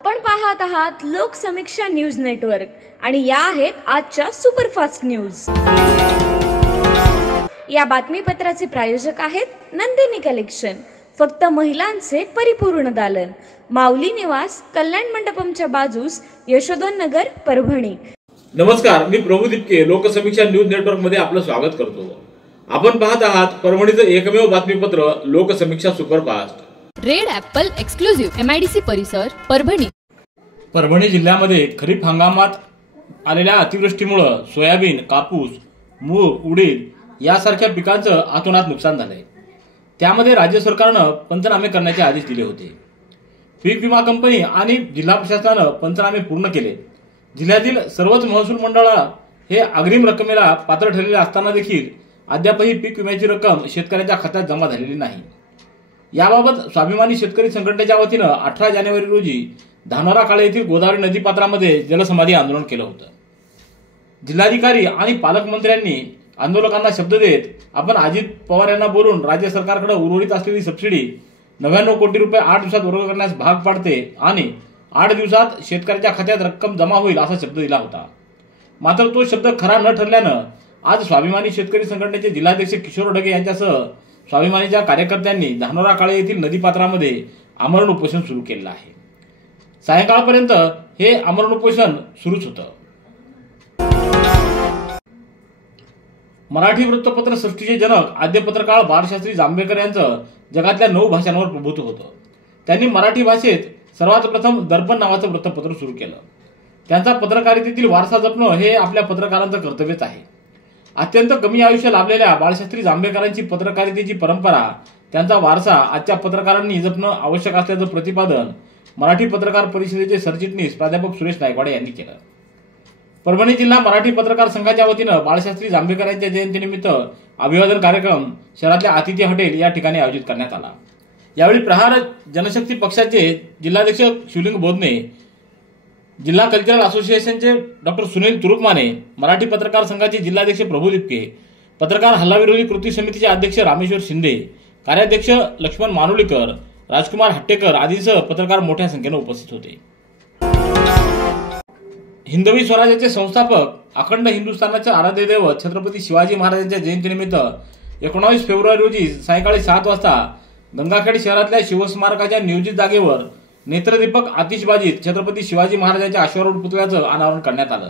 आपण पाहत आहात लोकसमीक्षा न्यूज नेटवर्क आणि या आहेत आजच्या सुपरफास्ट न्यूज। या बातमीपत्राचे प्रायोजक आहेत नंदिनी कलेक्शन, फक्त महिलांचे परिपूर्ण दालन, माऊली निवास, कल्याण मंडपमच्या बाजूस, यशोधन नगर, परभणी। नमस्कार, मी प्रभू दिपके लोकसमीक्षा न्यूज नेटवर्क मध्ये आपलं स्वागत करतो। आपण पाहत आहात परभणीचं एकमेव बातमीपत्र Loksamiksha superfast. Red Apple exclusive MIDC परिसर, परभणी। परभणी जिल्ह्यामध्ये खरीप हंगामात आलेल्या अतिवृष्टीमुळे सोयाबीन, कापूस, मूग, उडीद यासारख्या पिकांचं अतोनात नुकसान झालंय। त्यामध्ये राज्य सरकारनं पंचनामे करण्याचे आदेश दिले होते। पीक विमा कंपनी आणि जिल्हा प्रशासनानं पंचनामे पूर्ण केले। जिल्ह्यातील सर्वच महसूल मंडळाला हे अग्रिम रकमेला पात्र ठरलेले असताना देखील अद्यापही पीक विम्याची रक्कम शेतकऱ्यांच्या खात्यात जमा झालेली नाही। याबाबत स्वाभिमानी शेतकरी संघटनेच्या वतीनं 18 जानेवारी रोजी धानोरा काळे येथील गोदावरी नदीपात्रामध्ये जलसमाधी आंदोलन केलं होतं। जिल्हाधिकारी आणि पालकमंत्र्यांनी आंदोलकांना शब्द देत आपण अजित पवार यांना बोलून राज्य सरकारकडे उर्वरित असलेली सबसिडी 99 कोटी रुपये 8 दिवसात वर्ग करण्यास भाग पाडते आणि 8 दिवसात शेतकऱ्याच्या खात्यात रक्कम जमा होईल असा शब्द दिला होता। मात्र तो शब्द खरा न ठरल्यानं आज स्वाभिमानी शेतकरी संघटनेचे जिल्हाध्यक्ष किशोर ढगे यांच्यासह स्वाभिमानीच्या कार्यकर्त्यांनी धानोरा काळे येथील नदीपात्रामध्ये आमरण उपोषण सुरू केलं आहे। सायंकाळपर्यंत हे आमरण उपोषण सुरूच होतं। मराठी वृत्तपत्र सृष्टीचे जनक आद्य पत्रकार बाळशास्त्री जांभेकर यांचं जगातल्या 9 भाषांवर प्रभुत्व होतं। त्यांनी मराठी भाषेत सर्वात प्रथम दर्पण नावाचं वृत्तपत्र सुरू केलं। त्यांचा पत्रकारितेतील वारसा जपणं हे आपल्या पत्रकारांचं कर्तव्यच आहे। अत्यंत कमी आयुष्य लाभलेल्या बाळशास्त्री जांभेकरांची पत्रकारितेची परंपरा, त्यांचा वारसा आजच्या पत्रकारांनी जपणं आवश्यक असल्याचं प्रतिपादन मराठी पत्रकार परिषदेचे सरचिटणीस प्राध्यापक सुरेश नायकवाडे यांनी केलं। परभणी जिल्हा मराठी पत्रकार संघाच्या वतीनं बाळशास्त्री जांभेकर यांच्या जयंतीनिमित्त अभिवादन कार्यक्रम शहरातल्या अतिथी हॉटेल या ठिकाणी आयोजित करण्यात आला। यावेळी प्रहार जनशक्ती पक्षाचे जिल्हाध्यक्ष शिवलिंग बोधने, जिल्हा कल्चरल असोसिएशनचे डॉक्टर सुनील तुरुकमाने, मराठी पत्रकार संघाचे जिल्हाध्यक्ष प्रभू दिपके, पत्रकार हल्लाविरोधी कृती समितीचे अध्यक्ष रामेश्वर शिंदे, कार्याध्यक्ष लक्ष्मण मानुलीकर, राजकुमार हट्टेकर आदींसह पत्रकार मोठ्या संख्येने उपस्थित होते। हिंदवी स्वराज्याचे संस्थापक, अखंड हिंदुस्थानाचे आराध्य दैवत छत्रपती शिवाजी महाराजांच्या जयंतीनिमित्त 19 फेब्रुवारी रोजी सायंकाळी 7 वाजता गंगाखेड शहरातल्या शिवस्मारकाच्या नियोजित जागेवर नेत्रदीपक आतिषबाजीत छत्रपती शिवाजी महाराजांच्या अश्वारूढ पुतळ्याचं अनावरण करण्यात आलं।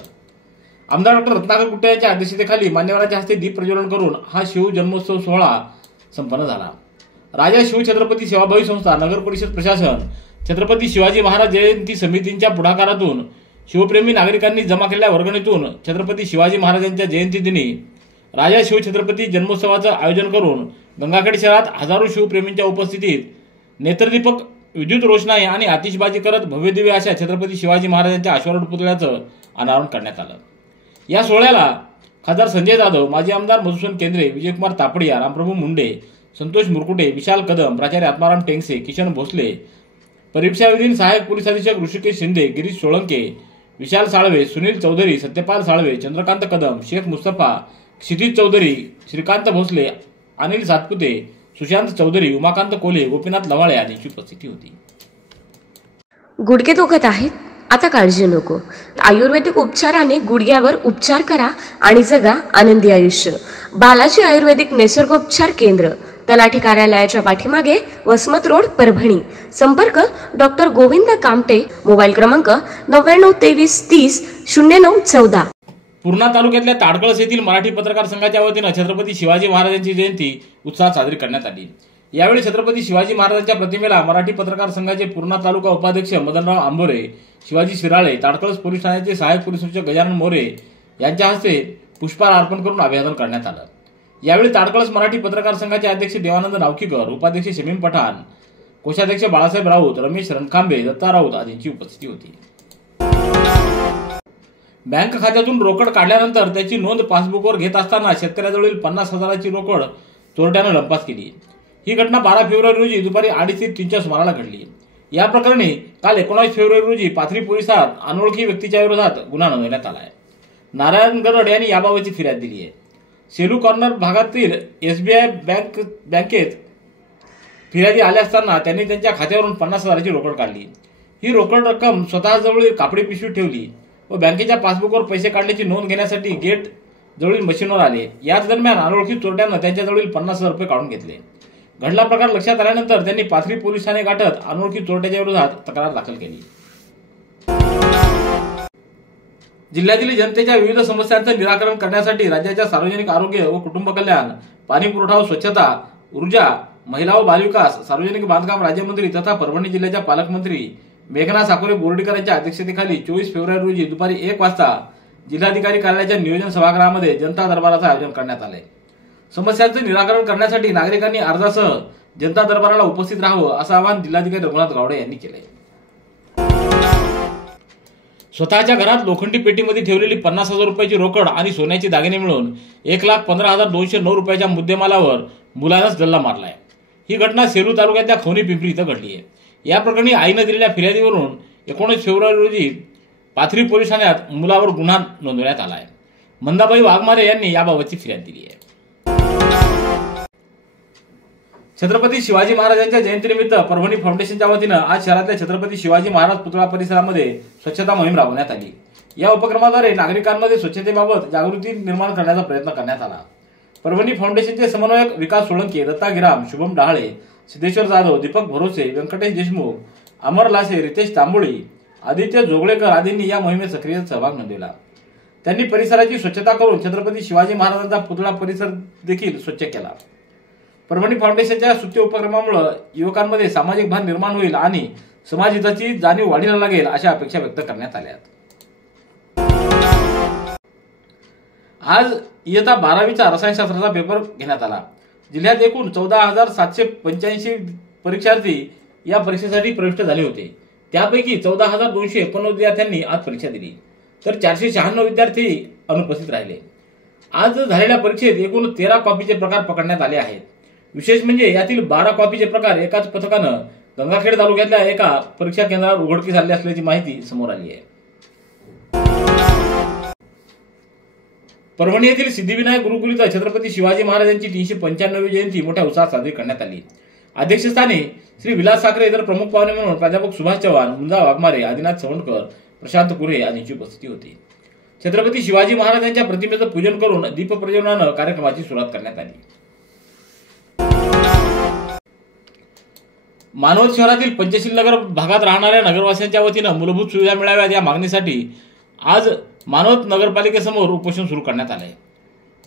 आमदार डॉक्टर रत्नाकर गुट्टे यांच्या अध्यक्षतेखाली मान्यवरांच्या हस्ते दीप प्रज्वलन करून हा शिव जन्मोत्सव सोहळा संपन्न झाला। राजा शिवछत्रपती सेवाभावी संस्था, नगर परिषद प्रशासन, छत्रपती शिवाजी महाराज जयंती समितींच्या पुढाकारातून शिवप्रेमी नागरिकांनी जमा केलेल्या वर्गणीतून छत्रपती शिवाजी महाराजांच्या जयंती दिनी राजा शिवछत्रपती जन्मोत्सवाचं आयोजन करून गंगाखेड शहरात हजारो शिवप्रेमींच्या उपस्थितीत नेत्रदीपक, विद्युत रोषणाई आणि आतिषबाजी करत भव्यदिव्य अशा छत्रपती शिवाजी महाराजांच्या अश्वारूढ पुतळ्याचं अनावरण करण्यात आलं। या सोहळ्याला खासदार संजय जाधव, माजी आमदार मधुसूदन केंद्रे, विजयकुमार तापडिया, रामप्रभू मुंडे, संतोष मुरकुटे, विशाल कदम, प्राचार्य आत्माराम टेंगसे, किशन भोसले, परीक्षाविधीन सहाय्यक पोलीस अधीक्षक ऋषिकेश शिंदे, गिरीश सोळंके, विशाल साळवे, सुनील चौधरी, सत्यपाल साळवे, चंद्रकांत कदम, शेख मुस्तफा, क्षितिज चौधरी, श्रीकांत भोसले, अनिल सातपुते, सुशांत चौधरी, उमाकांत कोले, गोपीनाथ लवाळे आदींची उपस्थिती होती। गुडघे दुखत आहेत? आता काळजी नको। आयुर्वेदिक उपचाराने गुडघ्यावर उपचार करा आणि जगा आनंदी आयुष्य। बालाजी आयुर्वेदिक निसर्गोपचार केंद्र, तलाठी कार्यालयाच्या पाठीमागे, वसमत रोड, परभणी। संपर्क डॉक्टर गोविंद कामटे, मोबाईल क्रमांक 9923300914। पूर्णा तालुक्यातल्या ताडकळस येथील मराठी पत्रकार संघाच्या वतीनं छत्रपती शिवाजी महाराजांची जयंती उत्साहात साजरी करण्यात आली। यावेळी छत्रपती शिवाजी महाराजांच्या प्रतिमेला मराठी पत्रकार संघाचे पूर्णा तालुका उपाध्यक्ष मदनराव आंबोरे, शिवाजी शिराळे, ताडकळस पोलीस ठाण्याचे सहाय्यक पोलीस अधीक्षक गजानन मोरे यांच्या हस्ते पुष्पहार अर्पण करून अभिवादन करण्यात आलं। यावेळी ताडकळस मराठी पत्रकार संघाचे अध्यक्ष देवानंद नावकीकर, उपाध्यक्ष शमीम पठाण, कोषाध्यक्ष बाळासाहेब राऊत, रमेश रणखांबे, दत्ता राऊत आदींची उपस्थिती होती। बँक खात्यातून रोकड काढल्यानंतर त्याची नोंद पासबुकवर घेत असताना शेतकऱ्याजवळील 50,000ची रोकड चोरट्यानं लंपास केली। ही घटना 12 फेब्रुवारी रोजी दुपारी 2:30 ते 3च्या सुमाराला घडली। या प्रकरणी काल 19 फेब्रुवारी रोजी पाथरी पोलिसात अनोळखी व्यक्तीच्या विरोधात गुन्हा नोंदवण्यात आला आहे। नारायण गरड यांनी याबाबतची फिर्याद दिली आहे। सेलू कॉर्नर भागातील SBI बँकेत फिर्यादी आल्या असताना त्यांनी त्यांच्या खात्यावरून 50,000ची रोकड काढली। ही रोकड रक्कम स्वतःजवळील कापडी पिशवीत ठेवली व बँकेच्या पासबुकवर पैसे काढण्याची नोंद घेण्यासाठी गेट जवळील मशीनवर आले. याच दरम्यान अनोळखी चोरट्यानं त्यांच्याजवळील 50,000 रुपये काढून घेतले. घडला प्रकार लक्षात आल्यानंतर त्यांनी पाथरी पोलीस ठाणे गाठत अनोळखी चोरट्याच्या विरोधात तक्रार दाखल केली. जिल्ह्यातील जनतेच्या विविध समस्यांचं निराकरण करण्यासाठी राज्याच्या सार्वजनिक आरोग्य व कुटुंब कल्याण, पाणी पुरवठा व स्वच्छता, ऊर्जा, महिला व बालविकास, सार्वजनिक बांधकाम राज्यमंत्री तथा परभणी जिल्ह्याच्या पालकमंत्री मेघना साकोरे बोर्डीकर यांच्या अध्यक्षतेखाली 24 फेब्रुवारी रोजी दुपारी 1 वाजता जिल्हाधिकारी कार्यालयाच्या नियोजन सभागृहामध्ये जनता दरबाराचं आयोजन करण्यात आले. समस्यांचं निराकरण करण्यासाठी नागरिकांनी अर्जासह जनता दरबाराला उपस्थित राहावं असं आवाहन जिल्हाधिकारी रघुनाथ गावडे यांनी केलंय. स्वतःच्या घरात लोखंडी पेटीमध्ये ठेवलेली 50,000 रुपयाची रोकड आणि सोन्याचे दागिने मिळून 1,15,209 रुपयाच्या मुद्देमालावर मुलानंच डल्ला मारलाय. ही घटना सेलू तालुक्यातल्या खवणी पिंपरी इथं घडली आहे. या प्रकरणी आईनं दिलेल्या फिर्यादीवरून 19 फेब्रुवारी रोजी पाथरी पोलीस ठाण्यात मुलावर गुन्हा नोंदवण्यात आला आहे. मंदाबाई वाघमारे यांनी याबाबतची फिर्याद दिली आहे. छत्रपती शिवाजी महाराजांच्या जयंतीनिमित्त परभणी फाउंडेशनच्या वतीनं आज शहरातल्या छत्रपती शिवाजी महाराज पुतळा परिसरामध्ये स्वच्छता मोहीम राबवण्यात आली. या उपक्रमाद्वारे नागरिकांमध्ये स्वच्छतेबाबत जागृती निर्माण करण्याचा प्रयत्न करण्यात आला. परभणी फाउंडेशनचे समन्वयक विकास सोळंके, दत्ता गिराम, शुभम डहाळे, सिद्धेश्वर जाधव, दीपक भरोसे, व्यंकटेश देशमुख, अमर लासे, रितेश तांबोळी, आदित्य जोगळेकर आदींनी या मोहिमेत सक्रिय सहभाग नोंदवला. त्यांनी परिसराची स्वच्छता करून छत्रपती शिवाजी महाराजांचा पुतळा परिसर देखील स्वच्छ केला. परभणी फाउंडेशनच्या स्तुत्य उपक्रमामुळे युवकांमध्ये सामाजिक भान निर्माण होईल आणि समाजहिताची जाणीव वाढीला लागेल अशा अपेक्षा व्यक्त करण्यात आल्या. आज इयत्ता 12वीचा रसायनशास्त्राचा पेपर घेण्यात आला. जिल्ह्यात एकूण 14,785 परीक्षार्थी या परीक्षेसाठी प्रविष्ट झाले होते. त्यापैकी 14,289 विद्यार्थ्यांनी आज परीक्षा दिली तर 496 विद्यार्थी अनुपस्थित राहिले. आज झालेल्या परीक्षेत एकूण 13 कॉपीचे प्रकार पकडण्यात आले आहेत. विशेष म्हणजे यातील 12 कॉपीचे प्रकार एकाच पथकानं गंगाखेड तालुक्यातल्या एका परीक्षा केंद्रावर उघडकीस आले असल्याची माहिती समोर आली आहे. परभणी येथील सिद्धिविनायक गुरुकुल इथं छत्रपती शिवाजी महाराजांची 395वी जयंती मोठ्या उत्साहात साजरी करण्यात आली. अध्यक्षस्थानी श्री विलास साखरे इतर प्रमुख पाहुणे म्हणून प्राध्यापक सुभाष चव्हाण, मुंजा वाघमारे, आदिनाथ चवणकर, प्रशांत कुरे आदींची उपस्थिती होती. छत्रपती शिवाजी महाराजांच्या प्रतिमेचं पूजन करून दीप प्रज्वलनानं कार्यक्रमाची सुरुवात करण्यात आली. मानवत शहरातील पंचशील नगर भागात राहणाऱ्या नगरवासियांच्या वतीनं मूलभूत सुविधा मिळाव्यात या मागणीसाठी आज मानवत नगरपालिकेसमोर उपोषण सुरू करण्यात आले.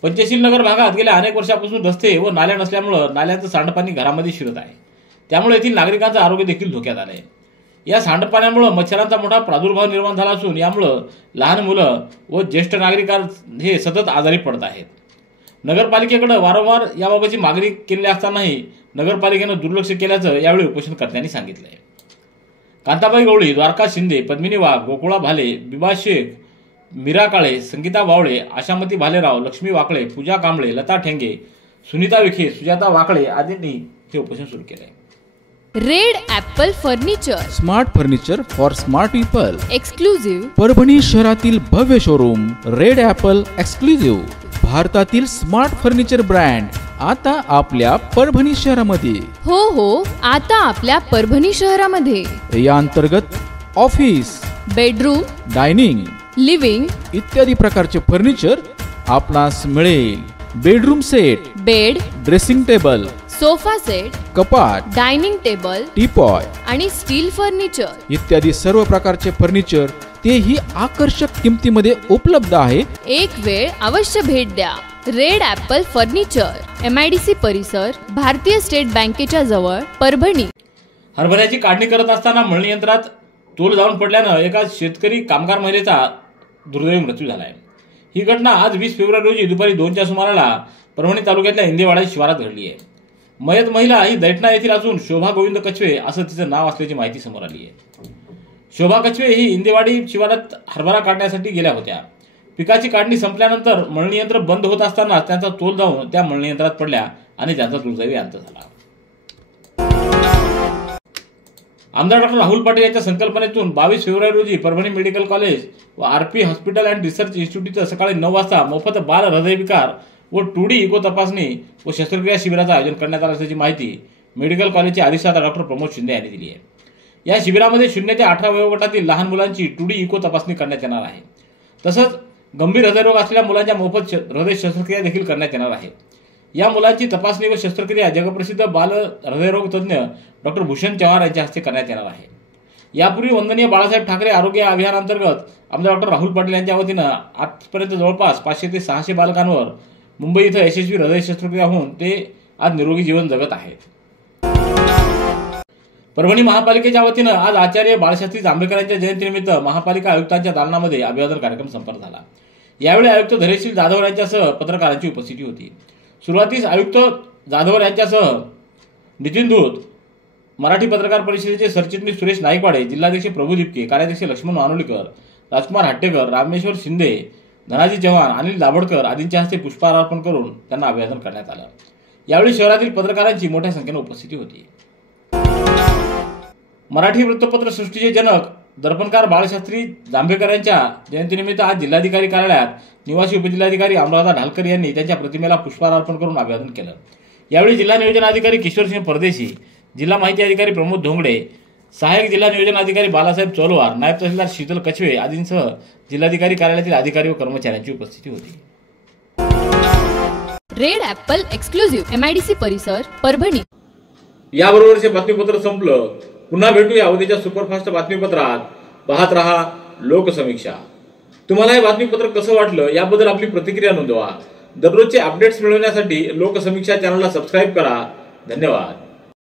पंचशील नगर भागात गेल्या अनेक वर्षापासून रस्ते व नाल्या नसल्यामुळे नाल्याचं सांडपाणी घरामध्ये शिरत आहे. त्यामुळे येथील नागरिकांचं आरोग्य देखील धोक्यात आलंय. या सांडपाण्यामुळे मच्छरांचा मोठा प्रादुर्भाव निर्माण झाला असून यामुळे लहान मुलं व ज्येष्ठ नागरिक हे सतत आजारी पडत आहेत. नगरपालिकेकडे वारंवार याबाबतची मागणी केली असतानाही नगरपालिकेनं दुर्लक्ष केल्याचं यावेळी उपोषणकर्त्यांनी सांगितलंय. कांताबाई गवळी, द्वारका शिंदे, पद्मिनी वाघ, गोकुळा भाले, बिबा शेख, मीरा काळे, संगीता वावळे, आशामती भालेराव, लक्ष्मी वाकळे, पूजा कांबळे, लता ठेंगे, सुनीता विखे, सुजाता वाकळे आदींनी हे उपोषण सुरू केलंय. Red Apple furniture, smart furniture for smart people, exclusive Parbhani शहरातील भव्य शोरूम रेड ॲपल एक्सक्लुझिव्ह, भारतातील स्मार्ट फर्निचर ब्रँड आता आपल्या परभणी शहरामध्ये. हो आता आपल्या परभणी शहरामध्ये. या अंतर्गत ऑफिस, बेडरूम, डायनिंग, लिव्हिंग इत्यादी प्रकारचे फर्निचर आपणास मिळेल. Bedroom set, bed, dressing table, sofa set, कपाट, डायनिंग टेबल, टीपॉय आणि स्टील फर्निचर इत्यादी सर्व प्रकारचे फर्निचर तेही आकर्षक किमतीमध्ये उपलब्ध आहे. एक वेळ अवश्य भेट द्या. रेड ॲपल फर्निचर, MIDC परिसर, भारतीय स्टेट बँकेच्या जवळ, परभणी. हरभऱ्याची काढणी करत असताना मळणी यंत्रात तोल जाऊन पडल्यानं एका शेतकरी कामगार महिलेचा दुर्दैवी मृत्यू झालाय. ही घटना आज 20 फेब्रुवारी रोजी दुपारी 2च्या सुमाराला परभणी तालुक्यातल्या इंदेवाडा शिवारात घडली आहे. मयत महिला ही दैठणा येथील असून शोभा गोविंद कछवे असं तिचं नाव असल्याची माहिती समोर आली आहे. शोभा कछवे ही इंदेवाडी शिवारात हरभरा काढण्यासाठी गेल्या होत्या. पिकाची काढणी संपल्यानंतर मळणी यंत्र बंद होत असताना त्यांचा तोल जाऊन त्या मळणी यंत्रात पडल्या आणि त्यांचा दुर्दैवी अंत झाला. आमदार डॉक्टर राहुल पाटील यांच्या संकल्पनेतून 22 फेब्रुवारी रोजी परभणी मेडिकल कॉलेज व RP hospital and research institute इथं सकाळी 9 वाजता मोफत बाल हृदयविकार व 2D इको तपासणी व शस्त्रक्रिया शिबिराचं आयोजन करण्यात आलं असल्याची माहिती मेडिकल कॉलेजचे अधिष्ठाता डॉक्टर प्रमोद शिंदे यांनी दिली आहे. या शिबिरामध्ये 0 ते 18 वयोगटातील लहान मुलांची 2D इको तपासणी करण्यात येणार आहे. तसंच गंभीर हृदयरोग असलेल्या मुलांच्या मोफत हृदय शस्त्रक्रिया देखील करण्यात येणार आहे. या मुलांची तपासणी व शस्त्रक्रिया जगप्रसिद्ध बाल हृदयरोग तज्ज्ञ डॉक्टर भूषण चव्हाण यांच्या हस्ते करण्यात येणार आहे. यापूर्वी वंदनीय बाळासाहेब ठाकरे आरोग्य अभियानांतर्गत आमदार डॉक्टर राहुल पाटील यांच्या वतीनं आजपर्यंत जवळपास 500 ते 600 बालकांवर मुंबई इथं यशस्वी हृदय शस्त्रक्रिया होऊन ते आज निरोगी जीवन जगत आहेत. परभणी महापालिकेच्या वतीनं आज आचार्य बाळशास्त्री जांभेकर यांच्या जयंतीनिमित्त महापालिका आयुक्तांच्या दालनामध्ये अभिवादन कार्यक्रम संपन्न झाला. यावेळी आयुक्त धैर्यशील जाधव यांच्यासह पत्रकारांची उपस्थिती होती. सुरुवातीस आयुक्त जाधव यांच्यासह नितीन धूत, मराठी पत्रकार परिषदेचे सरचिटणीस सुरेश नाईकवाडे, जिल्हाध्यक्ष प्रभू दिपके, कार्याध्यक्ष लक्ष्मण मानुलीकर, राजकुमार हट्टेकर, रामेश्वर शिंदे, धनाजी चव्हाण, अनिल दाभोळकर आदींच्या हस्ते पुष्पहार अर्पण करून त्यांना अभिवादन करण्यात आलं. यावेळी शहरातील पत्रकारांची मोठ्या संख्येने उपस्थिती होती. मराठी वृत्तपत्र सृष्टीचे जनक दर्पणकार बाळशास्त्री जांभेकर यांच्या जयंतीनिमित्त आज जिल्हाधिकारी कार्यालयात निवासी उपजिल्हाधिकारी अनुराधा ढालकर यांनी त्यांच्या प्रतिमेला पुष्पहार अर्पण करून अभिवादन केलं. यावेळी जिल्हा नियोजन अधिकारी किशोरसिंह परदेशी, जिल्हा माहिती अधिकारी प्रमोद धोंगडे, सहाय्यक जिल्हा नियोजन अधिकारी बालासाहेब चोलवार, नायब तहसीलदार शीतल कछवे आदींसह जिल्हाधिकारी कार्यालयातील अधिकारी व कर्मचाऱ्यांची उपस्थिती होती. रेड ॲपल एक्सक्लुझिव्ह MIDC परिसर परभणी. याबरोबरचे बातमीपत्र संपलं. पुन्हा भेटूया उद्याच्या सुपरफास्ट बातमीपत्रात. पाहत रहा लोकसमीक्षा. तुम्हाला हे बातमीपत्र कसं वाटलं याबद्दल आपली प्रतिक्रिया नोंदवा. दररोजचे अपडेट्स मिळवण्यासाठी लोकसमीक्षा चॅनलला सबस्क्राईब करा. धन्यवाद.